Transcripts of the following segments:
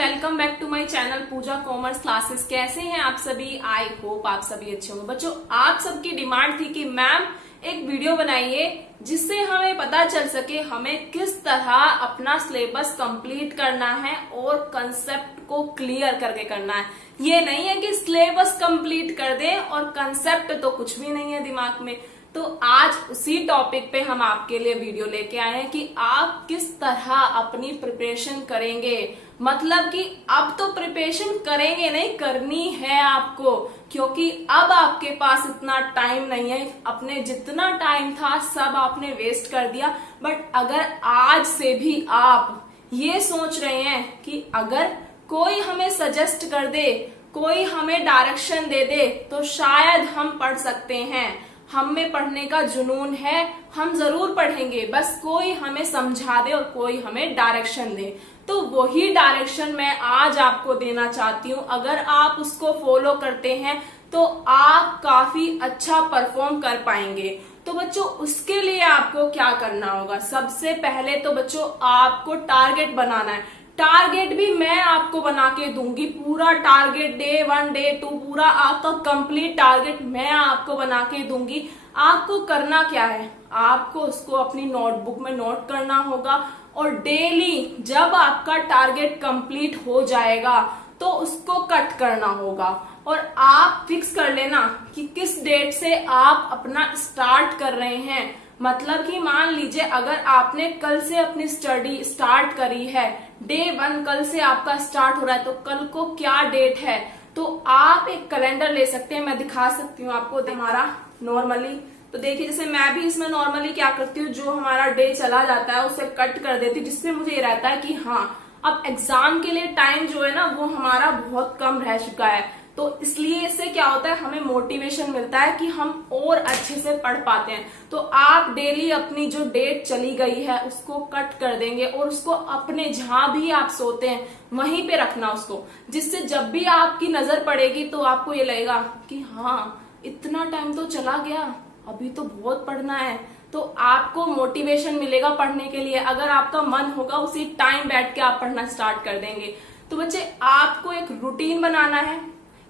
Welcome back to my channel Pooja commerce classes. कैसे हैं आप सभी? आई होप आप सभी अच्छे होंगे। बच्चों, आप सबकी डिमांड थी कि मैम एक वीडियो बनाइए जिससे हमें पता चल सके हमें किस तरह अपना सिलेबस कंप्लीट करना है और कंसेप्ट को क्लियर करके करना है। ये नहीं है कि सिलेबस कंप्लीट कर दें और कंसेप्ट तो कुछ भी नहीं है दिमाग में। तो आज उसी टॉपिक पे हम आपके लिए वीडियो लेके आए हैं कि आप किस तरह अपनी प्रिपरेशन करेंगे। मतलब कि अब तो प्रिपरेशन करेंगे नहीं, करनी है आपको, क्योंकि अब आपके पास इतना टाइम नहीं है। अपने जितना टाइम था सब आपने वेस्ट कर दिया। बट अगर आज से भी आप ये सोच रहे हैं कि अगर कोई हमें सजेस्ट कर दे, कोई हमें डायरेक्शन दे दे तो शायद हम पढ़ सकते हैं, हम में पढ़ने का जुनून है, हम जरूर पढ़ेंगे, बस कोई हमें समझा दे और कोई हमें डायरेक्शन दे। तो वही डायरेक्शन मैं आज आपको देना चाहती हूँ। अगर आप उसको फॉलो करते हैं तो आप काफी अच्छा परफॉर्म कर पाएंगे। तो बच्चों, उसके लिए आपको क्या करना होगा? सबसे पहले तो बच्चों आपको टारगेट बनाना है। टारगेट भी मैं आपको बना के दूंगी, पूरा टारगेट डे 1 डे 2 पूरा आपका कंप्लीट टारगेट मैं आपको बना के दूंगी। आपको करना क्या है? आपको उसको अपनी नोटबुक में नोट करना होगा और डेली जब आपका टारगेट कंप्लीट हो जाएगा तो उसको कट करना होगा। और आप फिक्स कर लेना कि किस डेट से आप अपना स्टार्ट कर रहे हैं। मतलब कि मान लीजिए अगर आपने कल से अपनी स्टडी स्टार्ट करी है, डे 1 कल से आपका स्टार्ट हो रहा है, तो कल को क्या डेट है तो आप एक कैलेंडर ले सकते हैं। मैं दिखा सकती हूँ आपको हमारा नॉर्मली। तो देखिए, जैसे मैं भी इसमें नॉर्मली क्या करती हूँ, जो हमारा डे चला जाता है उसे कट कर देती हूँ, जिससे मुझे ये रहता है कि हाँ अब एग्जाम के लिए टाइम जो है ना वो हमारा बहुत कम रह चुका है। तो इसलिए इससे क्या होता है, हमें मोटिवेशन मिलता है कि हम और अच्छे से पढ़ पाते हैं। तो आप डेली अपनी जो डेट चली गई है उसको कट कर देंगे और उसको अपने जहां भी आप सोते हैं वहीं पे रखना उसको, जिससे जब भी आपकी नजर पड़ेगी तो आपको ये लगेगा कि हाँ इतना टाइम तो चला गया, अभी तो बहुत पढ़ना है। तो आपको मोटिवेशन मिलेगा पढ़ने के लिए। अगर आपका मन होगा उसी टाइम बैठ के आप पढ़ना स्टार्ट कर देंगे। तो बच्चे, आपको एक रूटीन बनाना है।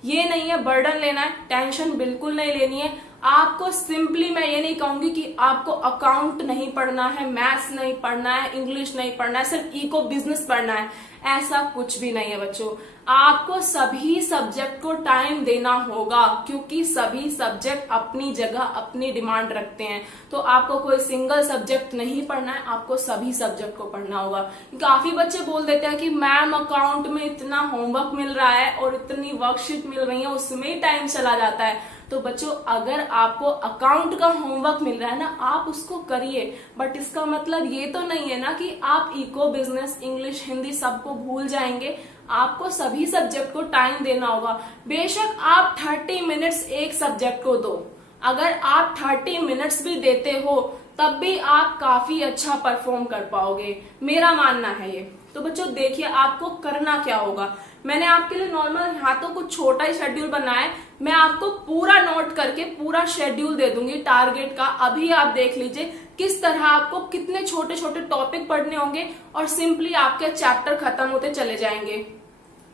ये नहीं है बर्डन लेना है, टेंशन बिल्कुल नहीं लेनी है। आपको सिंपली मैं ये नहीं कहूंगी कि आपको अकाउंट नहीं पढ़ना है, मैथ्स नहीं पढ़ना है, इंग्लिश नहीं पढ़ना है, सिर्फ इको बिजनेस पढ़ना है, ऐसा कुछ भी नहीं है बच्चों। आपको सभी सब्जेक्ट को टाइम देना होगा, क्योंकि सभी सब्जेक्ट अपनी जगह अपनी डिमांड रखते हैं। तो आपको कोई सिंगल सब्जेक्ट नहीं पढ़ना है, आपको सभी सब्जेक्ट को पढ़ना होगा। काफी बच्चे बोल देते हैं कि मैम अकाउंट में इतना होमवर्क मिल रहा है और इतनी वर्कशीट मिल रही है, उसमें ही टाइम चला जाता है। तो बच्चों, अगर आपको अकाउंट का होमवर्क मिल रहा है ना, आप उसको करिए। बट इसका मतलब ये तो नहीं है ना कि आप इको बिजनेस, इंग्लिश, हिंदी सबको भूल जाएंगे। आपको सभी सब्जेक्ट को टाइम देना होगा। बेशक आप 30 मिनट्स एक सब्जेक्ट को दो, अगर आप 30 मिनट्स भी देते हो तब भी आप काफी अच्छा परफॉर्म कर पाओगे, मेरा मानना है ये। तो बच्चों देखिए, आपको करना क्या होगा। मैंने आपके लिए नॉर्मल यहाँ तो कुछ छोटा ही शेड्यूल बनाया है, मैं आपको पूरा नोट करके पूरा शेड्यूल दे दूंगी टारगेट का। अभी आप देख लीजिए किस तरह आपको कितने छोटे छोटे टॉपिक पढ़ने होंगे और सिंपली आपके चैप्टर खत्म होते चले जाएंगे।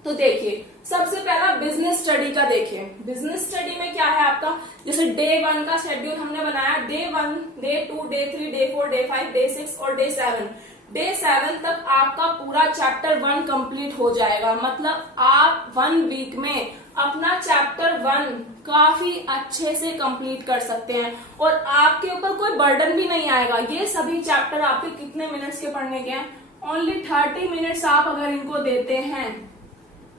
तो देखिए, सबसे पहला बिजनेस स्टडी का देखिए। बिजनेस स्टडी में क्या है आपका, जैसे डे 1 का शेड्यूल हमने बनाया, day 1, day 2, day 3, day 4, day 5, day 6 और डे 7। डे 7 तक आपका पूरा चैप्टर 1 कंप्लीट हो जाएगा। मतलब आप 1 वीक में अपना चैप्टर 1 काफी अच्छे से कंप्लीट कर सकते हैं और आपके ऊपर कोई बर्डन भी नहीं आएगा। ये सभी चैप्टर आपके कितने मिनट्स के पढ़ने के हैं? ओनली 30 मिनट्स आप अगर इनको देते हैं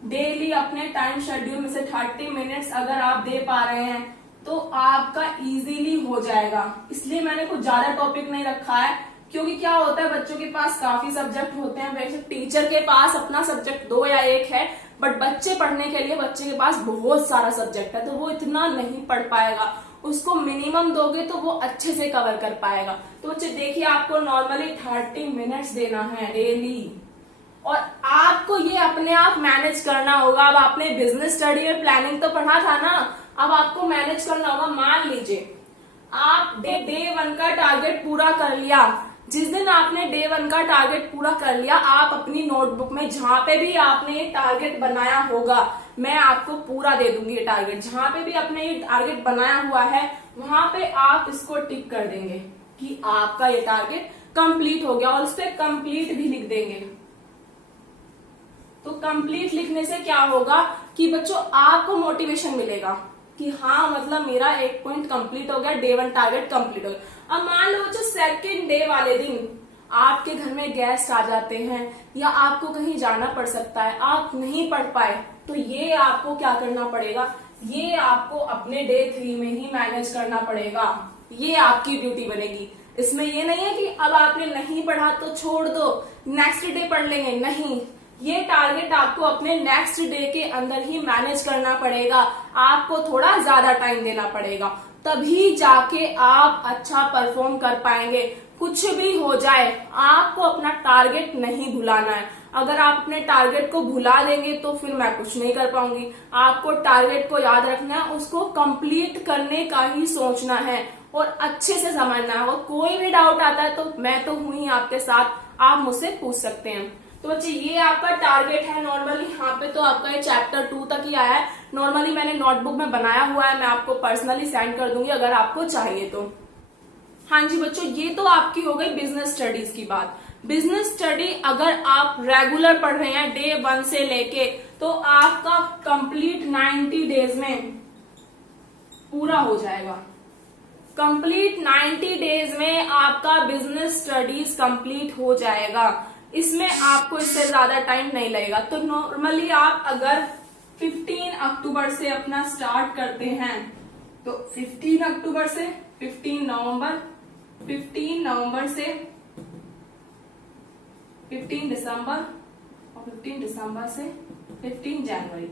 डेली अपने टाइम शेड्यूल में से 30 मिनट्स अगर आप दे पा रहे हैं तो आपका इजीली हो जाएगा। इसलिए मैंने कुछ ज्यादा टॉपिक नहीं रखा है, क्योंकि क्या होता है बच्चों के पास काफी सब्जेक्ट होते हैं। वैसे टीचर के पास अपना सब्जेक्ट 2 या 1 है, बट बच्चे पढ़ने के लिए बच्चे के पास बहुत सारा सब्जेक्ट है, तो वो इतना नहीं पढ़ पाएगा। उसको मिनिमम दोगे तो वो अच्छे से कवर कर पाएगा। तो बच्चे देखिए, आपको नॉर्मली 30 मिनट्स देना है डेली और आपको ये अपने आप मैनेज करना होगा। अब आपने बिजनेस स्टडी में प्लानिंग तो पढ़ा था ना, अब आपको मैनेज करना होगा। मान लीजिए आप डे 1 का टारगेट पूरा कर लिया, जिस दिन आपने डे 1 का टारगेट पूरा कर लिया, आप अपनी नोटबुक में जहां पे भी आपने ये टारगेट बनाया होगा, मैं आपको पूरा दे दूंगी ये टारगेट। जहां पे भी आपने ये टारगेट बनाया हुआ है वहां पे आप इसको टिक कर देंगे कि आपका ये टारगेट कंप्लीट हो गया, और उस पर कंप्लीट भी लिख देंगे। तो कंप्लीट लिखने से क्या होगा कि बच्चों आपको मोटिवेशन मिलेगा कि हाँ मतलब मेरा एक पॉइंट कंप्लीट हो गया, डे 1 टारगेट कंप्लीट हो गया। अब मान लो बच्चों सेकंड डे वाले दिन आपके घर में गेस्ट आ जाते हैं या आपको कहीं जाना पड़ सकता है, आप नहीं पढ़ पाए, तो ये आपको क्या करना पड़ेगा, ये आपको अपने डे 3 में ही मैनेज करना पड़ेगा। ये आपकी ड्यूटी बनेगी। इसमें ये नहीं है कि अब आपने नहीं पढ़ा तो छोड़ दो, नेक्स्ट डे पढ़ लेंगे, नहीं, ये टारगेट आपको अपने नेक्स्ट डे के अंदर ही मैनेज करना पड़ेगा। आपको थोड़ा ज्यादा टाइम देना पड़ेगा, तभी जाके आप अच्छा परफॉर्म कर पाएंगे। कुछ भी हो जाए आपको अपना टारगेट नहीं भुलाना है। अगर आप अपने टारगेट को भुला देंगे तो फिर मैं कुछ नहीं कर पाऊंगी। आपको टारगेट को याद रखना है, उसको कंप्लीट करने का ही सोचना है और अच्छे से समझना है। और कोई भी डाउट आता है तो मैं तो हूं ही आपके साथ, आप मुझसे पूछ सकते हैं। तो बच्चे ये आपका टारगेट है। नॉर्मली यहाँ पे तो आपका ये चैप्टर 2 तक ही आया है। नॉर्मली मैंने नोटबुक में बनाया हुआ है, मैं आपको पर्सनली सेंड कर दूंगी अगर आपको चाहिए तो। हाँ जी बच्चों, ये तो आपकी हो गई बिजनेस स्टडीज की बात। बिजनेस स्टडी अगर आप रेगुलर पढ़ रहे हैं डे 1 से लेके, तो आपका कंप्लीट 90 डेज में पूरा हो जाएगा। कंप्लीट 90 डेज में आपका बिजनेस स्टडीज कंप्लीट हो जाएगा। इसमें आपको इससे ज्यादा टाइम नहीं लगेगा। तो नॉर्मली आप अगर 15 अक्टूबर से अपना स्टार्ट करते हैं तो 15 अक्टूबर से 15 नवंबर, 15 नवंबर से 15 दिसंबर और 15 दिसंबर से 15 जनवरी।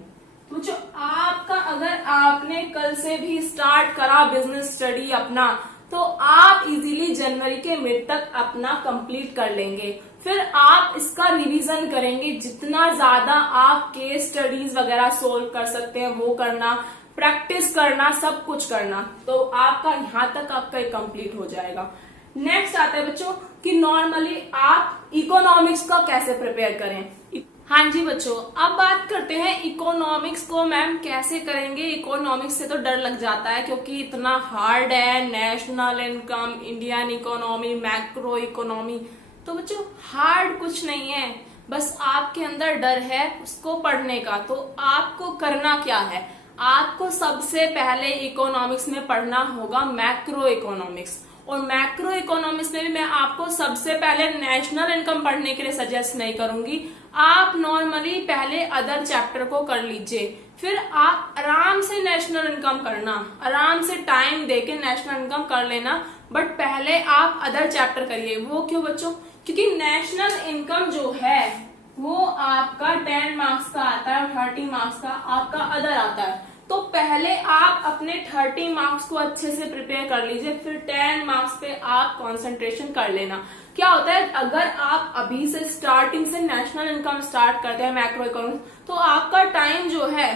तो जो आपका अगर आपने कल से भी स्टार्ट करा बिजनेस स्टडी अपना, तो आप इजीली जनवरी के मिड तक अपना कंप्लीट कर लेंगे। फिर आप इसका रिवीजन करेंगे, जितना ज्यादा आप केस स्टडीज वगैरह सोल्व कर सकते हैं वो करना, प्रैक्टिस करना, सब कुछ करना, तो आपका यहां तक आपका कंप्लीट हो जाएगा। नेक्स्ट आता है बच्चों कि नॉर्मली आप इकोनॉमिक्स को कैसे प्रिपेयर करें। हाँ जी बच्चों, अब बात करते हैं इकोनॉमिक्स को मैम कैसे करेंगे। इकोनॉमिक्स से तो डर लग जाता है क्योंकि इतना हार्ड है, national income, Indian economy, macro economy. तो बच्चों हार्ड कुछ नहीं है, बस आपके अंदर डर है उसको पढ़ने का। तो आपको करना क्या है, आपको सबसे पहले इकोनॉमिक्स में पढ़ना होगा मैक्रो इकोनॉमिक्स। और मैक्रो इकोनॉमिक्स में भी मैं आपको सबसे पहले नेशनल इनकम पढ़ने के लिए सजेस्ट नहीं करूंगी। आप नॉर्मली पहले अदर चैप्टर को कर लीजिए, फिर आप आराम से नेशनल इनकम करना, आराम से टाइम देके नेशनल इनकम कर लेना। बट पहले आप अदर चैप्टर करिए। वो क्यों बच्चों, क्योंकि नेशनल इनकम जो है वो आपका 10 मार्क्स का आता है और 30 मार्क्स का आपका अदर आता है। तो पहले आप अपने 30 मार्क्स को अच्छे से प्रिपेयर कर लीजिए, फिर 10 मार्क्स पे आप कंसंट्रेशन कर लेना। क्या होता है, अगर आप अभी से स्टार्टिंग से नेशनल इनकम स्टार्ट करते हैं मैक्रो इकोनॉमिक्स, तो आपका टाइम जो है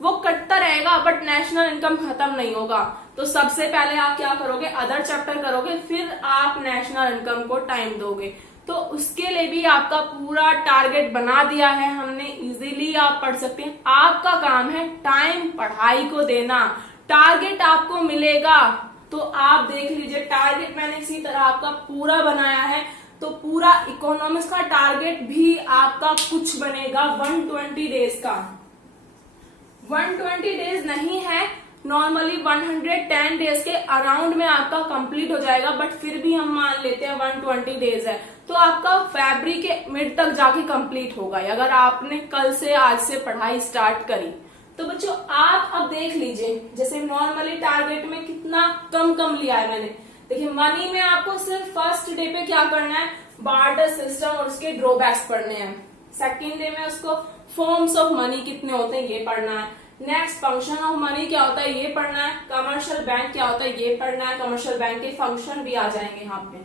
वो कटता रहेगा बट नेशनल इनकम खत्म नहीं होगा। तो सबसे पहले आप क्या करोगे, अदर चैप्टर करोगे, फिर आप नेशनल इनकम को टाइम दोगे। तो उसके लिए भी आपका पूरा टारगेट बना दिया है हमने, इजीली आप पढ़ सकते हैं। आपका काम है टाइम पढ़ाई को देना। टारगेट आपको मिलेगा तो आप देख लीजिए, टारगेट मैंने इसी तरह आपका पूरा बनाया है। तो पूरा इकोनॉमिक्स का टारगेट भी आपका कुछ बनेगा 120 डेज का। 120 डेज नहीं है, नॉर्मली 110 डेज के अराउंड में आपका कंप्लीट हो जाएगा। बट फिर भी हम मान लेते हैं 120 डेज है, तो आपका फरवरी के मिड तक जाके कंप्लीट होगा अगर आपने कल से आज से पढ़ाई स्टार्ट करी। तो बच्चों आप अब देख लीजिए, जैसे नॉर्मली टारगेट में कितना कम लिया है मैंने। देखिए मनी में आपको सिर्फ फर्स्ट डे पे क्या करना है, बार्टर सिस्टम और उसके ड्रॉबैक्स पढ़ने हैं। सेकेंड डे में उसको फॉर्म्स ऑफ मनी कितने होते हैं ये पढ़ना है। नेक्स्ट फंक्शन ऑफ मनी क्या होता है ये पढ़ना है। कमर्शियल बैंक क्या होता है ये पढ़ना है। कमर्शियल बैंक के फंक्शन भी आ जाएंगे यहाँ पे,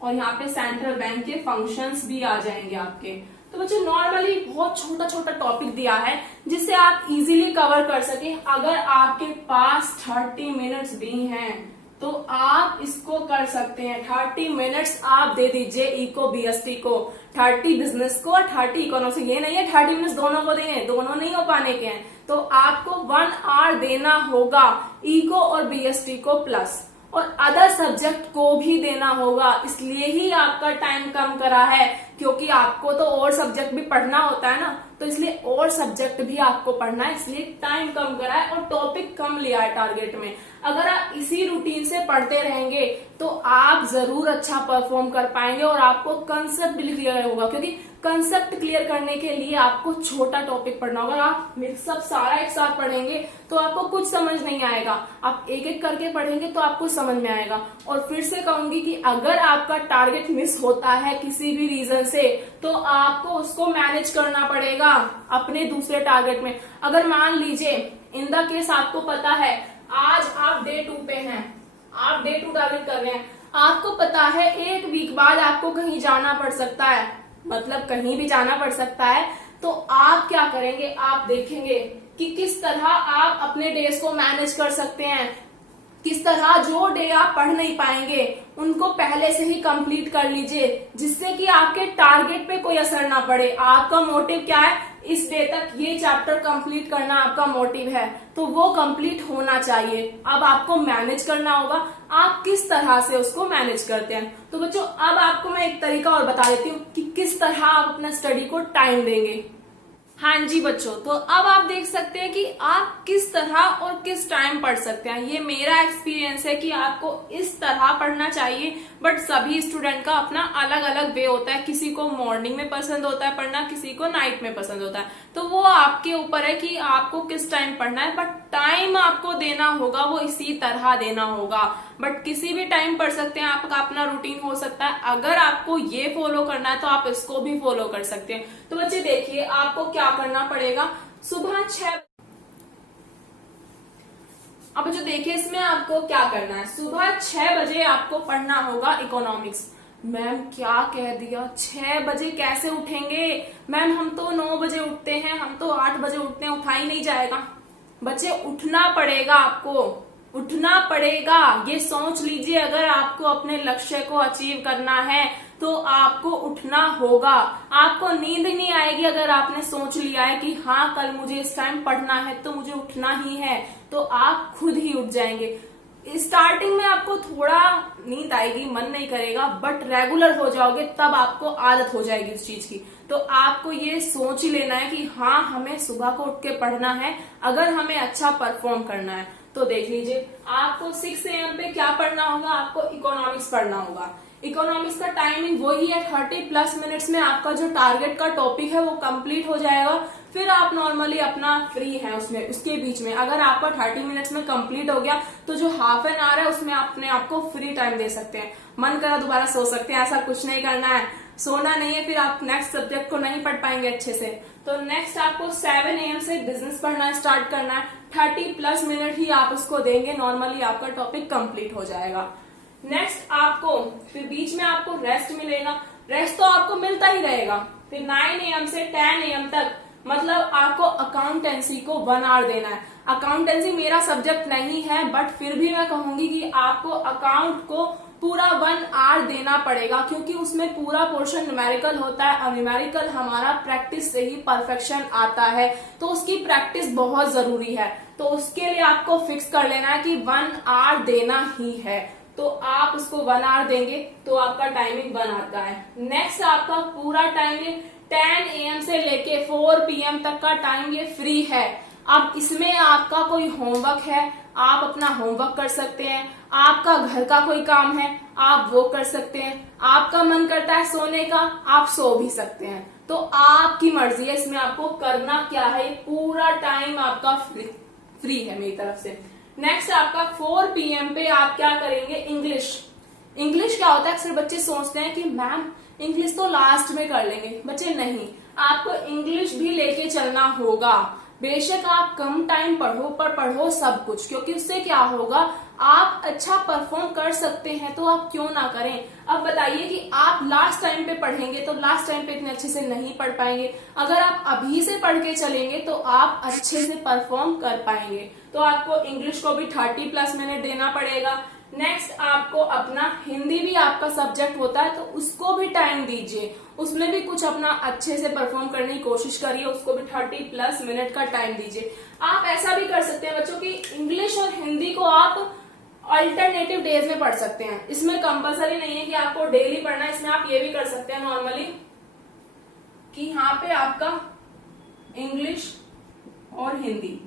और यहाँ पे सेंट्रल बैंक के फंक्शंस भी आ जाएंगे आपके। तो बच्चों नॉर्मली बहुत छोटा छोटा टॉपिक दिया है जिससे आप इजीली कवर कर सके। अगर आपके पास 30 मिनट्स भी हैं तो आप इसको कर सकते हैं। 30 मिनट्स आप दे दीजिए ई को बीएसटी को, 30 बिजनेस को और 30 इकोनॉमिक्स। ये नहीं है 30 मिनट्स दोनों को देंगे, दोनों नहीं हो पाने के हैं, तो आपको 1 आवर देना होगा ई को और बीएसटी को प्लस, और अदर सब्जेक्ट को भी देना होगा। इसलिए ही आपका टाइम कम करा है, क्योंकि आपको तो और सब्जेक्ट भी पढ़ना होता है ना, तो इसलिए और सब्जेक्ट भी आपको पढ़ना है, इसलिए टाइम कम करा है और टॉपिक कम लिया है टारगेट में। अगर आप इसी रूटीन से पढ़ते रहेंगे तो आप जरूर अच्छा परफॉर्म कर पाएंगे और आपको कंसेप्ट भी क्लियर होगा, क्योंकि कंसेप्ट क्लियर करने के लिए आपको छोटा टॉपिक पढ़ना होगा। आप सब सारा एक साथ पढ़ेंगे तो आपको कुछ समझ नहीं आएगा, आप एक एक करके पढ़ेंगे तो आपको समझ में आएगा। और फिर से कहूंगी कि अगर आपका टारगेट मिस होता है किसी भी रीजन से, तो आपको उसको मैनेज करना पड़ेगा अपने दूसरे टारगेट में। अगर मान लीजिए इन द केस आपको पता है आज आप डे 2 पे हैं, आप डे 2 टारगेट कर रहे हैं, आपको पता है 1 वीक बाद आपको कहीं जाना पड़ सकता है, मतलब कहीं भी जाना पड़ सकता है, तो आप क्या करेंगे, आप देखेंगे कि किस तरह आप अपने डेज को मैनेज कर सकते हैं, किस तरह जो डे आप पढ़ नहीं पाएंगे उनको पहले से ही कंप्लीट कर लीजिए, जिससे कि आपके टारगेट पे कोई असर ना पड़े। आपका मोटिव क्या है, इस डे तक ये चैप्टर कंप्लीट करना आपका मोटिव है, तो वो कंप्लीट होना चाहिए। अब आपको मैनेज करना होगा आप किस तरह से उसको मैनेज करते हैं। तो बच्चों अब आपको मैं एक तरीका और बता देती हूँ कि किस तरह आप अपना स्टडी को टाइम देंगे। हाँ जी बच्चों, तो अब आप देख सकते हैं कि आप किस तरह और किस टाइम पढ़ सकते हैं। ये मेरा एक्सपीरियंस है कि आपको इस तरह पढ़ना चाहिए, बट सभी स्टूडेंट का अपना अलग अलग वे होता है। किसी को मॉर्निंग में पसंद होता है पढ़ना, किसी को नाइट में पसंद होता है, तो वो आपके ऊपर है कि आपको किस टाइम पढ़ना है। बट टाइम आपको देना होगा वो इसी तरह देना होगा, बट किसी भी टाइम पढ़ सकते हैं, आपका अपना रूटीन हो सकता है। अगर आपको ये फॉलो करना है तो आप इसको भी फॉलो कर सकते हैं। तो बच्चे देखिए आपको क्या करना पड़ेगा, सुबह 6, अब जो देखिए इसमें आपको क्या करना है, सुबह 6 बजे आपको पढ़ना होगा इकोनॉमिक्स। मैम क्या कह दिया, 6 बजे कैसे उठेंगे मैम, हम तो 9 बजे उठते हैं, हम तो 8 बजे उठते हैं, उठा ही नहीं जाएगा। बच्चे उठना पड़ेगा, आपको उठना पड़ेगा, ये सोच लीजिए। अगर आपको अपने लक्ष्य को अचीव करना है तो आपको उठना होगा। आपको नींद नहीं आएगी अगर आपने सोच लिया है कि हाँ कल मुझे इस टाइम पढ़ना है तो मुझे उठना ही है, तो आप खुद ही उठ जाएंगे। स्टार्टिंग में आपको थोड़ा नींद आएगी, मन नहीं करेगा, बट रेगुलर हो जाओगे तब आपको आदत हो जाएगी इस चीज की। तो आपको ये सोच ही लेना है कि हाँ हमें सुबह को उठ के पढ़ना है अगर हमें अच्छा परफॉर्म करना है। तो देख लीजिए आपको 6 AM पे क्या पढ़ना होगा, आपको इकोनॉमिक्स पढ़ना होगा। इकोनॉमिक्स का टाइमिंग वही है, 30+ मिनट्स में आपका जो टारगेट का टॉपिक है वो कंप्लीट हो जाएगा। फिर आप नॉर्मली अपना फ्री है उसमें, उसके बीच में अगर आपका 30 मिनट्स में कंप्लीट हो गया तो जो हाफ एन आवर है उसमें अपने आपको फ्री टाइम दे सकते हैं। मन करा दोबारा सो सकते हैं, ऐसा कुछ नहीं करना है, सोना नहीं है, फिर आप नेक्स्ट सब्जेक्ट को नहीं पढ़ पाएंगे अच्छे से। तो नेक्स्ट आपको 7 AM से बिजनेस पढ़ना स्टार्ट करना है, 30+ मिनट ही आप उसको देंगे, नॉर्मली आपका टॉपिक कंप्लीट हो जाएगा। नेक्स्ट आपको फिर बीच में आपको रेस्ट मिलेगा, रेस्ट तो आपको मिलता ही रहेगा। फिर 9 AM से 10 AM तक मतलब आपको अकाउंटेंसी को 1 आवर देना है। अकाउंटेंसी मेरा सब्जेक्ट नहीं है, बट फिर भी मैं कहूंगी कि आपको अकाउंट को पूरा 1 आवर देना पड़ेगा, क्योंकि उसमें पूरा पोर्शन न्यूमेरिकल होता है और न्यूमेरिकल हमारा प्रैक्टिस से ही परफेक्शन आता है, तो उसकी प्रैक्टिस बहुत जरूरी है। तो उसके लिए आपको फिक्स कर लेना है कि 1 आवर देना ही है, तो आप उसको 1 आवर देंगे तो आपका टाइमिंग 1 आता है। नेक्स्ट आपका पूरा टाइमिंग 10 AM से लेके 4 PM तक का टाइम ये फ्री है। अब इसमें आपका कोई होमवर्क है आप अपना होमवर्क कर सकते हैं, आपका घर का कोई काम है आप वो कर सकते हैं, आपका मन करता है सोने का आप सो भी सकते हैं, तो आपकी मर्जी है इसमें आपको करना क्या है। पूरा टाइम आपका फ्री है मेरी तरफ से। नेक्स्ट आपका 4 PM पे आप क्या करेंगे, इंग्लिश क्या होता है, अक्सर बच्चे सोचते हैं कि मैम इंग्लिश तो लास्ट में कर लेंगे। बच्चे नहीं, आपको इंग्लिश भी लेके चलना होगा। बेशक आप कम टाइम पढ़ो पर पढ़ो सब कुछ, क्योंकि उससे क्या होगा आप अच्छा परफॉर्म कर सकते हैं, तो आप क्यों ना करें। अब बताइए कि आप लास्ट टाइम पे पढ़ेंगे तो लास्ट टाइम पे इतने अच्छे से नहीं पढ़ पाएंगे, अगर आप अभी से पढ़ के चलेंगे तो आप अच्छे से परफॉर्म कर पाएंगे। तो आपको इंग्लिश को भी 30+ मिनट देना पड़ेगा। नेक्स्ट आपको अपना हिंदी भी आपका सब्जेक्ट होता है, तो उसको भी टाइम दीजिए, उसमें भी कुछ अपना अच्छे से परफॉर्म करने की कोशिश करिए, उसको भी 30+ मिनट का टाइम दीजिए। आप ऐसा भी कर सकते हैं बच्चों की इंग्लिश और हिंदी को आप अल्टरनेटिव डेज में पढ़ सकते हैं। इसमें कंपलसरी नहीं है कि आपको डेली पढ़ना है, इसमें आप ये भी कर सकते हैं नॉर्मली कि यहाँ पे आपका इंग्लिश और हिंदी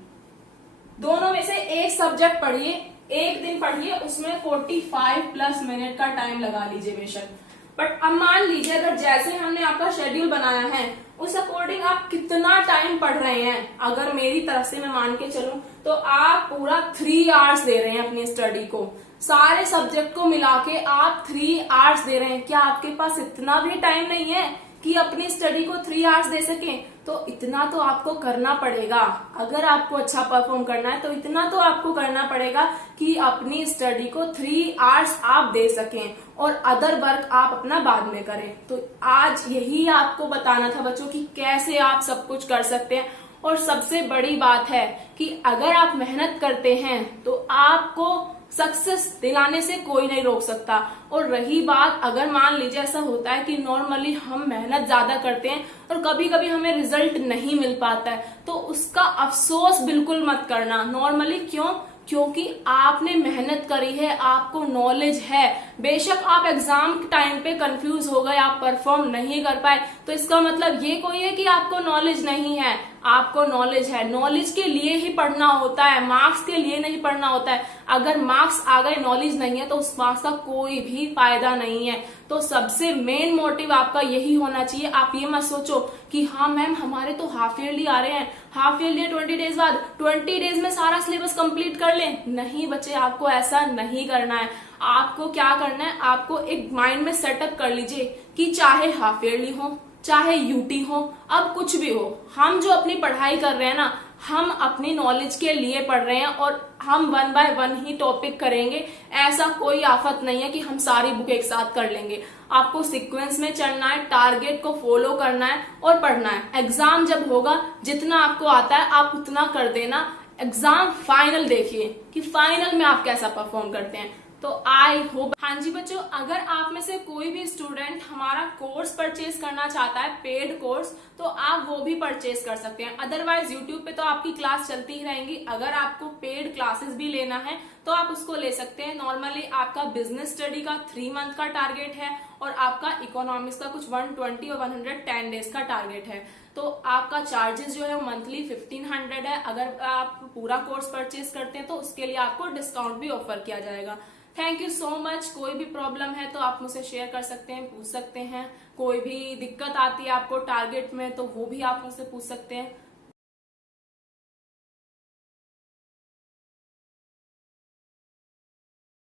दोनों में से एक सब्जेक्ट पढ़िए, एक दिन पढ़िए, उसमें 45+ मिनट का टाइम लगा लीजिए बेशक। बट अब मान लीजिए अगर जैसे हमने आपका शेड्यूल बनाया है उस अकॉर्डिंग आप कितना टाइम पढ़ रहे हैं, अगर मेरी तरफ से मैं मान के चलूं तो आप पूरा 3 आवर्स दे रहे हैं अपनी स्टडी को, सारे सब्जेक्ट को मिला के आप 3 आवर्स दे रहे हैं। क्या आपके पास इतना भी टाइम नहीं है कि अपनी स्टडी को 3 आवर्स दे सकें? तो इतना तो आपको करना पड़ेगा। अगर आपको अच्छा परफॉर्म करना है तो इतना तो आपको करना पड़ेगा कि अपनी स्टडी को 3 आवर्स आप दे सकें और अदर वर्क आप अपना बाद में करें। तो आज यही आपको बताना था बच्चों कि कैसे आप सब कुछ कर सकते हैं। और सबसे बड़ी बात है कि अगर आप मेहनत करते हैं तो आपको सक्सेस दिलाने से कोई नहीं रोक सकता। और रही बात, अगर मान लीजिए ऐसा होता है कि नॉर्मली हम मेहनत ज्यादा करते हैं और कभी कभी हमें रिजल्ट नहीं मिल पाता है, तो उसका अफसोस बिल्कुल मत करना। नॉर्मली क्यों? क्योंकि आपने मेहनत करी है, आपको नॉलेज है। बेशक आप एग्जाम टाइम पे कंफ्यूज हो गए, आप परफॉर्म नहीं कर पाए, तो इसका मतलब ये कोई है कि आपको नॉलेज नहीं है। आपको नॉलेज है, नॉलेज के लिए ही पढ़ना होता है, मार्क्स के लिए नहीं पढ़ना होता है। अगर मार्क्स आ गए, नॉलेज नहीं है, तो उस मार्क्स का कोई भी फायदा नहीं है। तो सबसे मेन मोटिव आपका यही होना चाहिए। आप ये मत सोचो कि हाँ मैम हमारे तो हाफ ईयरली आ रहे हैं, हाफ ईयरली 20 डेज बाद, 20 डेज में सारा सिलेबस कंप्लीट कर लें। नहीं बच्चे, आपको ऐसा नहीं करना है। आपको क्या करना है, आपको एक माइंड में सेटअप कर लीजिए कि चाहे हाफ ईयरली हो, चाहे यूटी हो, अब कुछ भी हो, हम जो अपनी पढ़ाई कर रहे हैं ना, हम अपनी नॉलेज के लिए पढ़ रहे हैं और हम 1 बाय 1 ही टॉपिक करेंगे। ऐसा कोई आफत नहीं है कि हम सारी बुक एक साथ कर लेंगे। आपको सीक्वेंस में चलना है, टारगेट को फॉलो करना है और पढ़ना है। एग्जाम जब होगा, जितना आपको आता है आप उतना कर देना। एग्जाम फाइनल देखिए कि फाइनल में आप कैसा परफॉर्म करते हैं। तो आई होप, हाँ जी बच्चों, अगर आप में से कोई भी स्टूडेंट हमारा कोर्स परचेज करना चाहता है, पेड कोर्स, तो आप वो भी परचेज कर सकते हैं। अदरवाइज यूट्यूब पे तो आपकी क्लास चलती ही रहेंगी। अगर आपको पेड क्लासेस भी लेना है तो आप उसको ले सकते हैं। नॉर्मली आपका बिजनेस स्टडी का 3 मंथ का टारगेट है और आपका इकोनॉमिक्स का कुछ 120 और 110 डेज का टारगेट है। तो आपका चार्जेस जो है मंथली 1500 है। अगर आप पूरा कोर्स परचेज करते हैं तो उसके लिए आपको डिस्काउंट भी ऑफर किया जाएगा। Thank you so much. कोई भी प्रॉब्लम है तो आप मुझसे शेयर कर सकते हैं, पूछ सकते हैं। कोई भी दिक्कत आती है आपको टारगेट में तो वो भी आप मुझसे पूछ सकते हैं।